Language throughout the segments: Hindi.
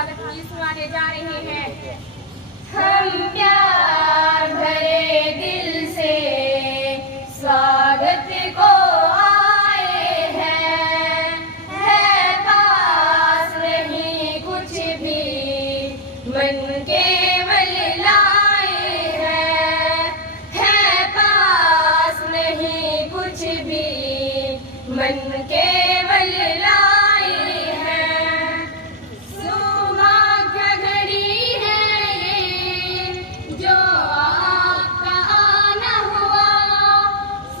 स्वागत गीत सुनाने जा रहे हैं। हम प्यार भरे दिल से स्वागत को आए हैं, है पास नहीं कुछ भी मन केवल लाए हैं, है पास नहीं कुछ भी मन केवल लाए हैं। सौभाग्य घड़ी है ये जो आपका आना हुआ,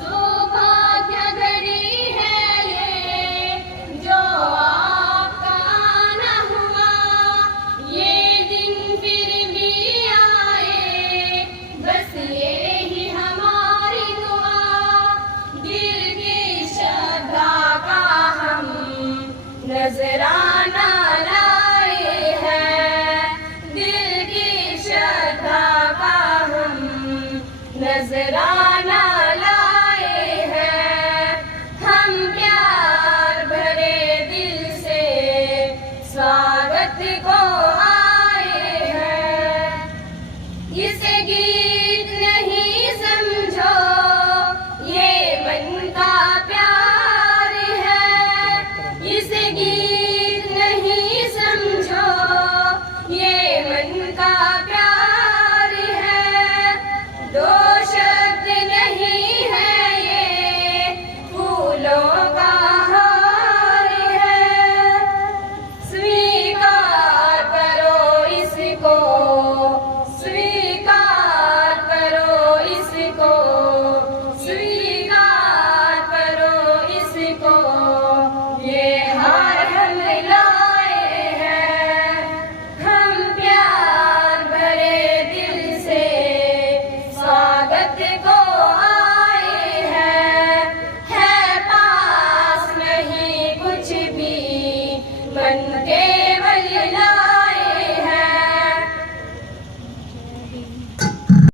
सौभाग्य घड़ी है ये जो आपका आना हुआ। ये दिन फिर भी आए बस यही हमारी दुआ, दिल की श्रद्धा का हम नजराना लाए हैं, दिल की श्रद्धा का हम नजराना लाए हैं। हम प्यार भरे दिल से स्वागत को आए हैं। इसे गीत नहीं समझो ये मन का प्यार है, इसे गीत नहीं समझो ये मन का प्यार है। दो शब्द नहीं है ये फूलों का हार है, स्वीकार करो इसको, स्वीकार करो इसको, स्वीकार करो इसको। ये हार हम लाए हैं, हम प्यार भरे दिल से स्वागत को आए हैं, है पास नहीं कुछ भी मन के